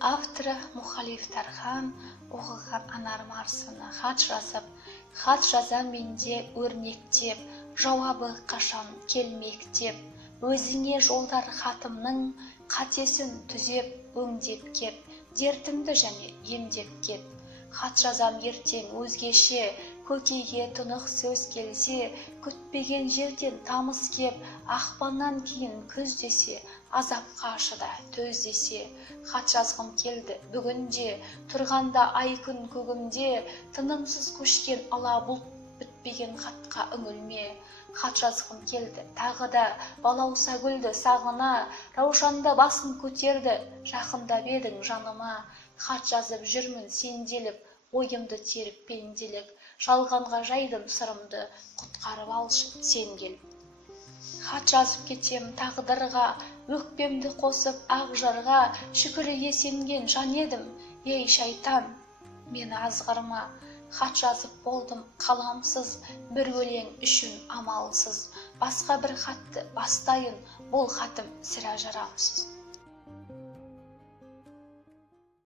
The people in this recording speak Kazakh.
Авторы Мұхалиф Тархан оқыған Анар Марсына хат жазып, хат жазам менде өрнектеп, жауабы қашан келмек деп, өзіңе жолдар хатымның қатесін түзеп, өңдеп кеп, дертімді және емдеп кеп. Хат жазам ертең өзгеше, көкейге тұнық сөз келсе, күтпеген жерден тамыз кеп, ақпаннан кейін күз десе, азапқа шыда төз десе. Хат жазғым келді бүгінде, тұрғанда ай күн көгімде, тынымсыз көшкен ала бұлт бітпеген хатқа үңілме. Хат жазғым келді тағы да, балауса гүлді сағына, раушанда басын көтерді, жақындап едің жаныма. Хат жазып жүрмін сенделіп, ойымды теріп пенделік, жалғанға жайдым сырымды, құтқарып алшы сен келіп. Хат жазып кетем тағдырға, өкпемді қосып ақ жарға, шүкіріге сенген жан едім, ей шайтан, мені азғырма. Хат жазып болдым қаламсыз, бір өлең үшін амалсыз, басқа бір хатты бастайын, бұл хатым сірә жарамсыз.